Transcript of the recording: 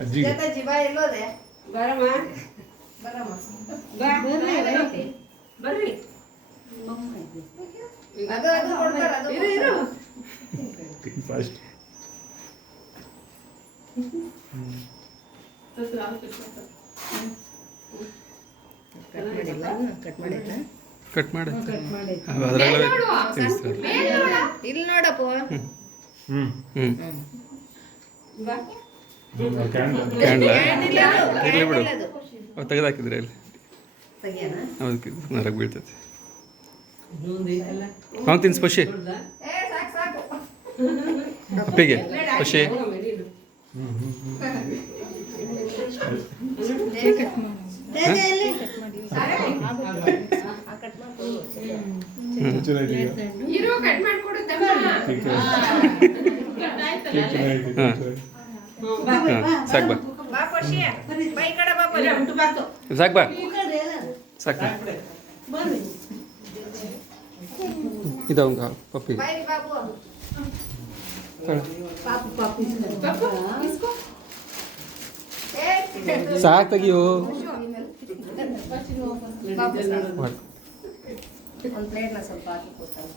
ಅಜ್ಜಿಗೆ ಜತಾಜಿ ಬಾ ಎಲ್ಲೋದೆ ಬರಮ್ಮ ಬರಮ್ಮ ಬಾ ಬರ್ರಿ ಅದು ಅದು ಕೊಡ್ತಾರೆ ಅದು ಇರು ಇರು ಫಾಸ್ಟ್ ಕಟ್ ಮಾಡಿ ಕಟ್ ಮಾಡಿ ಅದರಲ್ಲೇ ತಿನ್ನಿಸ್ತಾರೆ ಇಲ್ಲಿ ನೋಡಪ್ಪ ಹ್ಞೂ ಬಾ ಕ್ಯಾಂಡ್ಲ ಕ್ಯಾಂಡಿಲ್ ಅದು, ಇರಲಿ ಬಿಡು ಕ್ಯಾಂಡಿಲ್ ಅದು. ತೆಗೆದಾಕಿದ್ರೆ ಅಲ್ಲಿ ತೆಗಿಯೋಣ? ಅದಕ್ಕೆ ನರಗೆ ಬೀಳ್ತೈತೆ ಇನ್ನೊಂದು ಐತಲ್ಲ ಅವ್ನು ತಿನ್ಸ್ ಪಶಿ ದೊಡ್ಡದಾ? ಏ ಸಾಕು ಸಾಕು ಅಪ್ಪಿಗೆ ಪಶಿ ಹೋಗಮ್ಮ ನೀನು. ಚೆನ್ನಾಗಿದೆ ಇರು ಕಟ್ ಮಾಡ್ಕೊಡು ತಮ್ಮ ಕೇಕ್ ಚೆನ್ನಾಗಿದೆ ಹಾಂ ಸಾಕು ಬಾ ಬಾ ಪಶಿ ಬಾ ಈ ಕಡೆ ಬಾ ಇಲ್ಲ, ಉಂಟು ಬಾತು. ಸಾಕು ಬಾ ಸಾಕು ಇದಾವ ಪಪ್ಪಿ ಬಾ ಇಲ್ಲಿ ಬಾಬು ಏ ಸಾಕು ತೆಗಿಯೋ ಬಾಬು ಸಾಕು. ಒಂದು ಪ್ಲೇಟ್ನ ಸ್ವಲ್ಪ ಹಾಕಿ ಕೊಡ್ತಾರೆ